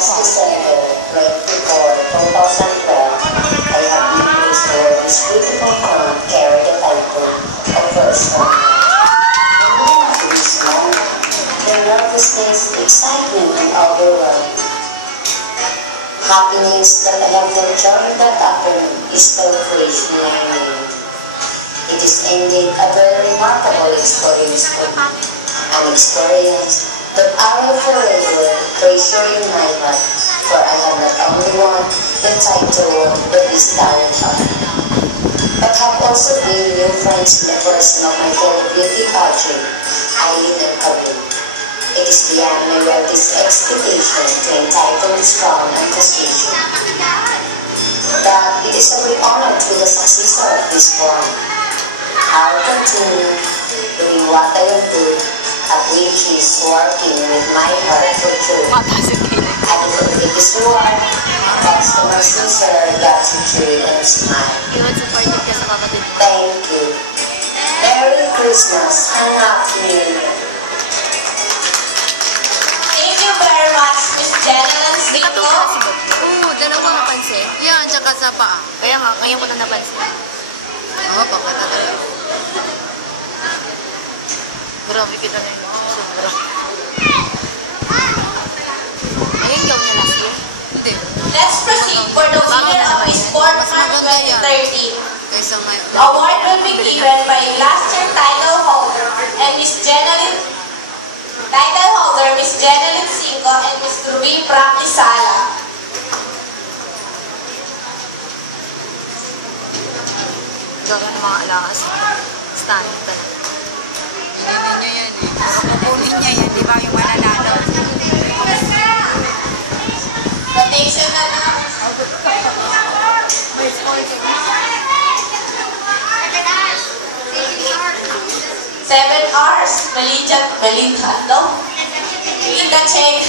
last December 24, 2012, I have been placed for this beautiful film, carry the title of First Love. Moving to this moment, the nervousness, excitement, and overwhelm. Happiness that I have enjoyed that afternoon is still fresh in my mind. It is indeed a very remarkable experience for me, an experience that I will forever treasure in my heart, for I have not only won the title of this talent honor, but have also gained new friends in the person of my fellow beauty pageant, Eileen and Kabul. It is beyond my wildest expectation to entitle its crown and position. But it is a great honor to be the successor of this form. I'll continue doing what I will do, at which is working with my heart for truth. I will take this reward, customer sincere gratitude and smile. Thank you. Merry Christmas and Happy New Year. Thank you very much, Miss Jeneline Cinco. Oo, dalawang napansin. Yan, tsaka sa paa. Kaya nga, ngayon ko na napansin. Oo, baka na talaga. Grabe kita na yun. Sobra. Ayun, yaw niya last year. Hindi. Let's proceed for the winner of Miss Sportman 2013. Award will be given by last year title holder and Miss Jeneline Cinco and Miss Ruby Praktisala. Gawin mga alakas. Stand talaga. Hindi niya yan eh. Pero kukunin niya yan, di ba? Yung mananalo. Protection na na. 7 hours. Malinda, no? Malinda check.